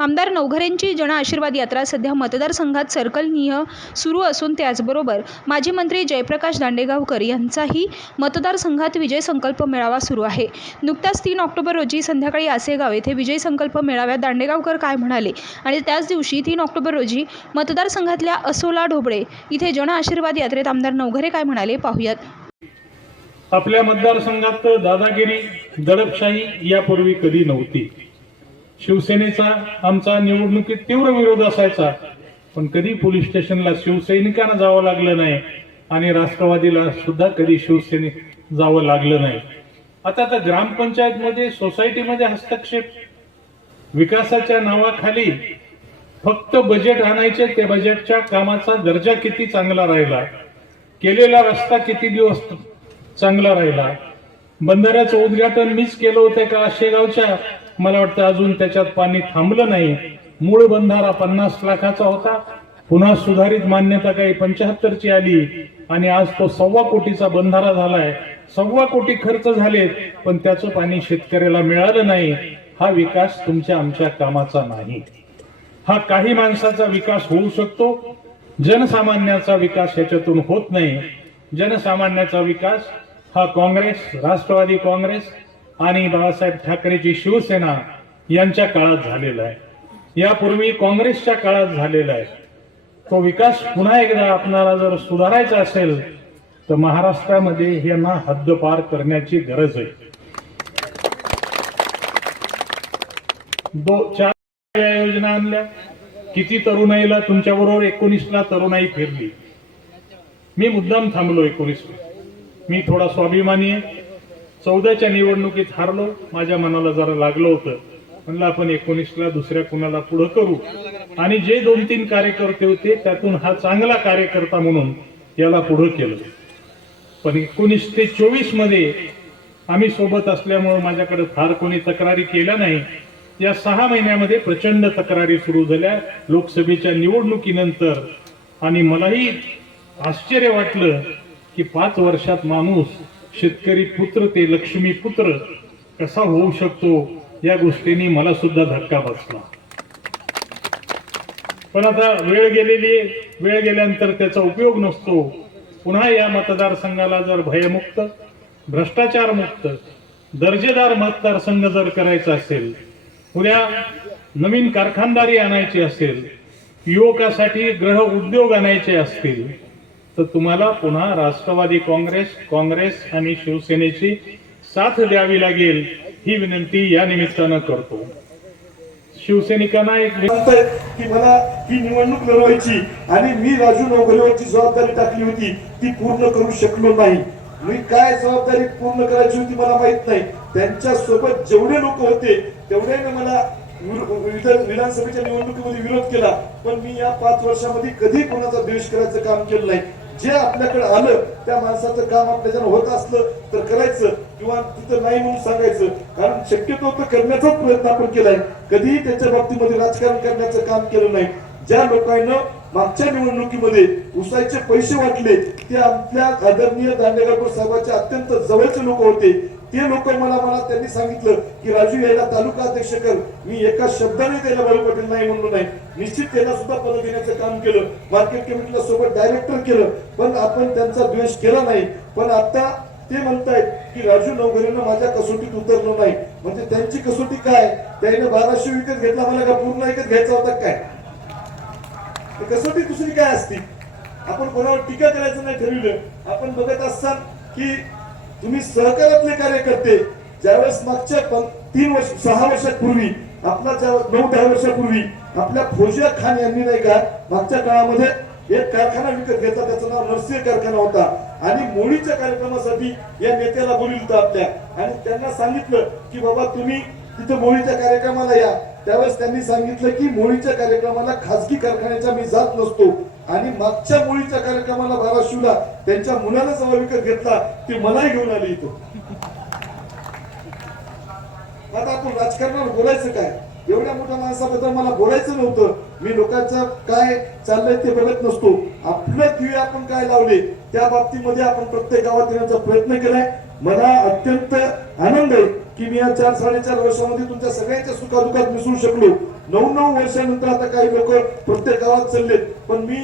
आमदार नवघरेंची जन आशीर्वाद यात्रा सध्या मतदारसंघात सर्कलनीय सुरू असून त्याचबरोबर माजी मंत्री जयप्रकाश दांडेगावकर यांचाही मतदारसंघात विजय संकल्प मेळावा सुरू आहे. नुकताच तीन ऑक्टोबर रोजी संध्याकाळी आसेगाव येथे विजय संकल्प मेळाव्यात दांडेगावकर काय म्हणाले आणि त्याच दिवशी तीन ऑक्टोबर रोजी मतदारसंघातल्या असोला ढोबळे इथे जन आशीर्वाद यात्रेत आमदार नवघरे काय म्हणाले पाहूयात. आपल्या मतदारसंघात दादागिरी दडपशाही यापूर्वी कधी नव्हती. शिवसेनेचा आमचा निवडणुकीत तीव्र विरोध असायचा. पण कधी पोलीस स्टेशनला शिवसैनिकांना जावं लागलं नाही आणि राष्ट्रवादीला सुद्धा कधी शिवसेने जावं लागलं नाही. आता तर ग्रामपंचायतमध्ये सोसायटीमध्ये हस्तक्षेप. विकासाच्या नावाखाली फक्त बजेट आणायचे त्या बजेटच्या कामाचा दर्जा किती चांगला राहिला? केलेला रस्ता किती दिवस चांगला राहिला? बंधाऱ्याचं उद्घाटन मीच केलं होतं का? आशेगावच्या मला वाटतं अजून त्याच्यात पाणी थांबलं नाही. मूळ बंधारा पन्नास लाखाचा होता. पुन्हा सुधारित मान्यता काही पंच्याहत्तरची आली आणि आज तो सव्वा कोटीचा बंधारा झालाय. सव्वा कोटी खर्च झालेत पण त्याचं पाणी शेतकऱ्याला मिळालं नाही. हा विकास तुमच्या आमच्या कामाचा नाही. हा काही माणसाचा विकास होऊ शकतो. जनसामान्याचा विकास याच्यातून होत नाही. जनसामान्याचा विकास हा काँग्रेस राष्ट्रवादी काँग्रेस आणि बाळासाहेब ठाकरेची शिवसेना यांच्या काळात झालेला आहे. यापूर्वी काँग्रेसच्या काळात झालेला आहे. तो विकास पुन्हा एकदा आपणाला जर सुधारायचा असेल तर महाराष्ट्रामध्ये यांना हद्दपार करण्याची गरज आहे. दो चार योजना आणल्या. किती तरुणाईला तुमच्याबरोबर एकोणीसला तरुणाई फिरली. मी मुद्दाम थांबलो एकोणीस मी थोडा स्वाभिमानी आहे. चौदाच्या निवडणुकीत हारलो माझ्या मनाला जरा लागलं होतं. म्हणलं आपण एकोणीसला दुसऱ्या कुणाला पुढं करू? आणि जे दोन तीन कार्यकर्ते होते त्यातून हा चांगला कार्यकर्ता म्हणून याला पुढं केलं. पण एकोणीस ते चोवीसमध्ये आम्ही सोबत असल्यामुळे माझ्याकडे फार कोणी तक्रारी केल्या नाही. या सहा महिन्यामध्ये प्रचंड तक्रारी सुरू झाल्या. लोकसभेच्या निवडणुकीनंतर आणि मलाही आश्चर्य वाटलं की पाच वर्षात माणूस शेतकरी पुत्र ते लक्ष्मी पुत्र कसा होऊ शकतो या गोष्टीने मला सुद्धा धक्का बसला. पण आता वेळ गेलेली आहे. वेळ गेल्यानंतर त्याचा उपयोग नसतो. पुन्हा या मतदारसंघाला जर भयमुक्त भ्रष्टाचार मुक्त दर्जेदार मतदारसंघ जर करायचा असेल उद्या नवीन कारखानदारी आणायची असेल युवकासाठी ग्रह उद्योग आणायचे असतील तर तुम्हाला पुन्हा राष्ट्रवादी काँग्रेस काँग्रेस आणि शिवसेनेची साथ द्यावी लागेल ही विनंती या निमित्तानं करतो. शिवसैनिकांना एक की मला ही निवडणूक लढवायची आणि मी राजू नोकरीवरची जबाबदारी टाकली होती ती पूर्ण करू शकलो नाही. मी काय जबाबदारी पूर्ण करायची होती मला माहीत नाही. त्यांच्यासोबत जेवढे लोक होते तेवढ्याने मला विधानसभेच्या निवडणुकीमध्ये विरोध केला. पण मी या पाच वर्षामध्ये कधी कोणाचा द्वेष करायचं काम केलं नाही. जे आपल्याकडे आलं त्या माणसाचं काम आपल्याच्यानं होत असलं तर करायचं किंवा तिथं नाही म्हणून सांगायचं. कारण शक्यतो तर करण्याचाच प्रयत्न आपण केलाय. कधीही त्याच्या बाबतीमध्ये राजकारण करण्याचं काम केलं नाही. ज्या लोकांना मागच्या निवडणुकीमध्ये उसायचे पैसे वाटले ते आपल्या आदरणीय दांडेगावकर साहेबांचे अत्यंत जवळचे लोक होते. ते लोक मला मला त्यांनी सांगितलं की राजू यायला तालुका अध्यक्ष कर. मी एका शब्दाने त्याला बाळू पाटील नाही म्हणलो नाही. निश्चित त्यांना सुद्धा पद देण्याचं काम केलं. मार्केट कमिटीला सोबत डायरेक्टर केलं. पण आपण त्यांचा द्वेष केला नाही. पण आता ते म्हणतायत की राजू नवघरेनं माझ्या कसोटीत उतरलो नाही. म्हणजे त्यांची कसोटी काय? त्याने बाराशे विकत घेतला मला का पूर्ण एकच घ्यायचा होता काय? कसोटी दुसरी काय असती? आपण कोणावर टीका करायचं नाही ठरविलं. आपण बघत असाल की तुम्ही सहकारातले कार्यकर्ते ज्यावेळेस मागच्या तीन वर्ष सहा वर्षापूर्वी आपला ज्या नऊ दहा वर्षापूर्वी आपल्या फौजिया खान यांनी नाही का मागच्या काळामध्ये एक कारखाना विकत घेतला त्याचं नाव नरसिंह कारखाना होता. आणि मोळीच्या कार्यक्रमासाठी या नेत्याला बोलवलं होतं आपल्या. आणि त्यांना सांगितलं की बाबा तुम्ही तिथं मोळीच्या कार्यक्रमाला या. त्यावेळेस त्यांनी सांगितलं की मोळीच्या कार्यक्रमाला खासगी कारखान्याच्या मी जात नसतो. आणि मागच्या मुलीच्या कार्यक्रमाला बाराशिवला त्यांच्या मुलाला जेव्हा विकत घेतला ते मलाही घेऊन आले इथं. आता आपण राजकारणावर बोलायचं काय? एवढ्या मोठ्या माणसाबद्दल मला बोलायचं नव्हतं. मी लोकांचं काय चाललंय ते बघत नसतो. आपलं दिवे आपण काय लावले त्या बाबतीमध्ये आपण प्रत्येक गावात येण्याचा प्रयत्न केलाय. मला अत्यंत आनंद आहे की मी या चार साडेचार वर्षामध्ये तुमच्या सगळ्यांच्या सुखादुखात मिसळू शकलो. नऊ नऊ वर्षानंतर आता काही लोक प्रत्येक गावात चाललेत. पण मी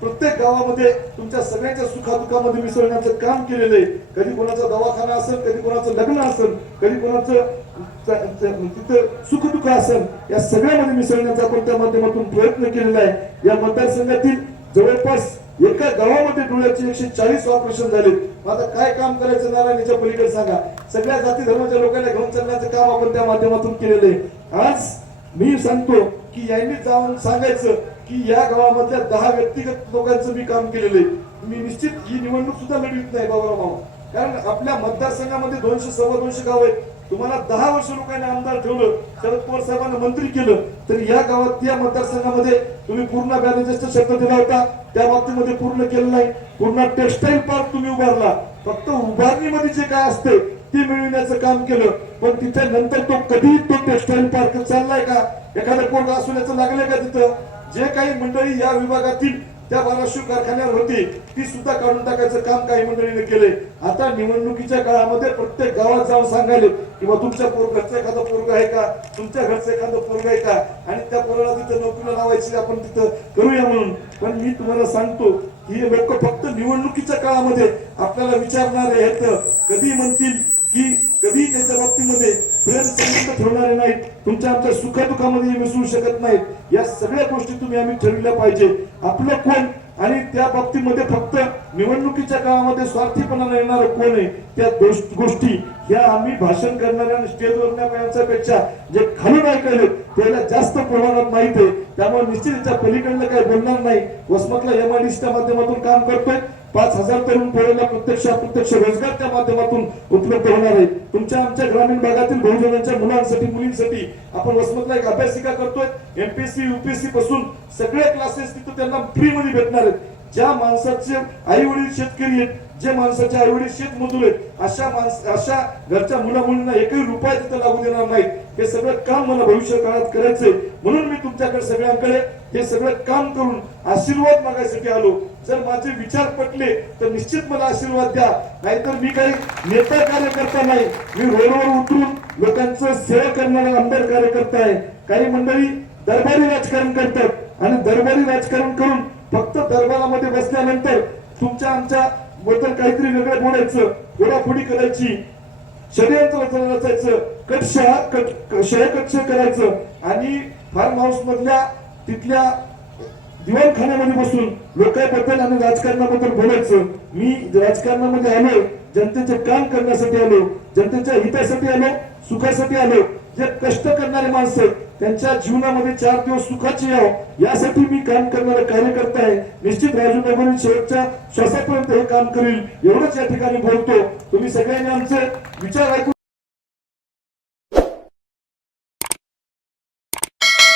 प्रत्येक गावामध्ये तुमच्या सगळ्यांच्या सुखादुखामध्ये मिसळण्याचं काम केलेलं आहे. कधी कोणाचा दवाखाना असेल कधी कोणाचं लग्न असेल कधी कोणाचं तिथं सुखदुःख असेल या सगळ्यामध्ये मिसळण्याचा आपण त्या माध्यमातून प्रयत्न केलेला आहे. या मतदारसंघातील जवळपास एका गावामध्ये डोळ्याचे एकशे चाळीस ऑपरेशन झाले आता काय काम करायचं नारायणच्या पलीकडे सांगा. सगळ्या जाती धर्माच्या लोकांना घेऊन चालण्याचं काम आपण त्या माध्यमातून केलेलं आहे. आज मी सांगतो की यांनी जाऊन सांगायचं की या गावामधल्या दहा व्यक्तिगत लोकांचं मी काम केलेलं आहे. मी निश्चित ही निवडणूक सुद्धा लढवित नाही बाबा मामा कारण आपल्या मतदारसंघामध्ये दोनशे सव्वा दोनशे गाव आहेत. तुम्हाला दहा वर्ष लोकांनी आमदार ठेवलं शरद पवार साहेबांना मंत्री केलं तर या गावात या मतदारसंघामध्ये तुम्ही पूर्ण बॅनेजेसचा शब्द दिला होता. त्या बाबतीमध्ये पूर्ण केलं नाही. पूर्ण टेक्सटाईल पार्क तुम्ही उभारला. फक्त उभारणीमध्ये जे काय असते ते मिळविण्याचं काम केलं. पण तिथे नंतर तो कधी तो टेक्सटाईल पार्क चाललाय का? एखादा कोण याचं लागलंय का तिथं? जे काही मंडळी या विभागातील त्या बाराशू कारखान्यावर होती ती सुद्धा काढून टाकायचं काम काही मंडळीने केलंय. आता निवडणुकीच्या काळामध्ये प्रत्येक गावात जाऊन सांगायले किंवा तुमच्या पोर घरचं एखादं पोरग आहे का? तुमच्या घरचं एखादं पोरग आहे का? आणि त्या पोराला तिथं नोकरीला लावायची आपण तिथं करूया म्हणून. पण मी तुम्हाला सांगतो की लोक फक्त निवडणुकीच्या काळामध्ये आपल्याला विचारणारे आहेत. कधी म्हणतील? की कधी त्याच्या बाबतीमध्ये प्रेम संबंध ठेवणारे नाहीत तुमच्या आमच्या सुखदुखामध्ये मिसळू शकत नाहीत. या सगळ्या गोष्टी तुम्ही आम्ही ठरविल्या पाहिजे. आपलं कोण आणि त्या बाबतीमध्ये फक्त निवडणुकीच्या काळामध्ये स्वार्थीपणाला येणार कोण आहे त्या गोष्टी या आम्ही भाषण करणाऱ्या आणि स्टेजवर पेक्षा जे खालून ऐकले त्याला जास्त प्रमाणात माहीत आहे. त्यामुळे निश्चित याच्या पलीकडलं काही बोलणार नाही. वसमतला एमआयडीसीच्या माध्यमातून काम करतोय. पाच हजार तरुण पोरांना प्रत्यक्ष अप्रत्यक्ष रोजगार त्या माध्यमातून उपलब्ध होणार आहे तुमच्या आमच्या ग्रामीण भागातील बहुजनांच्या मुलांसाठी मुलींसाठी आपण वसमतला एक अभ्यासिका करतोय. एमपीएससी युपीएससी पासून सगळे क्लासेस तिथं त्यांना फ्री मध्ये भेटणार आहेत. ज्या माणसाचे आई वडील शेतकरी आहेत जे माणसाचे आई वडील शेतमजूर आहेत अशा माणस अशा घरच्या मुला मुलींना एकही रुपया तिथं लागू देणार नाहीत. हे सगळं काम मला भविष्य काळात करायचंय. म्हणून मी तुमच्याकडे सगळ्यांकडे हे सगळं काम करून आशीर्वाद मागायसाठी आलो. जर माझे विचार पटले तर निश्चित मला आशीर्वाद द्या. नाहीतर मी काही नेता कार्यकर्ता नाही. मी रोडवर उतरून लोकांचं सेवा करणारा आमदार कार्यकर्ता आहे. काही मंडळी दरबारी राजकारण करतात आणि दरबारी राजकारण करून फक्त दरबारामध्ये बसल्यानंतर तुमच्या आमच्या बद्दल काहीतरी वेगळं बोलायचं. गोडाफोडी करायची. षडयंत्र रचायचं कक्ष कट शयकक्ष करायचं? आणि फार्म हाऊस मधल्या तिथल्या दिवाणखान्यामध्ये बसून लोकांबद्दल आणि राजकारणाबद्दल बोलायचं. मी राजकारणामध्ये आलो जनतेचे काम करण्यासाठी आलो जनतेच्या हितासाठी आलो सुखासाठी आलो. जे कष्ट करणारे माणसं त्यांच्या जीवनामध्ये चार दिवस सुखाचे यावं यासाठी मी काम करणारा कार्यकर्ता आहे. निश्चित राजू नगरी शेवटच्या श्वासापर्यंत हे काम करील. एवढंच या ठिकाणी बोलतो. तुम्ही सगळ्यांनी आमचे विचार ऐकून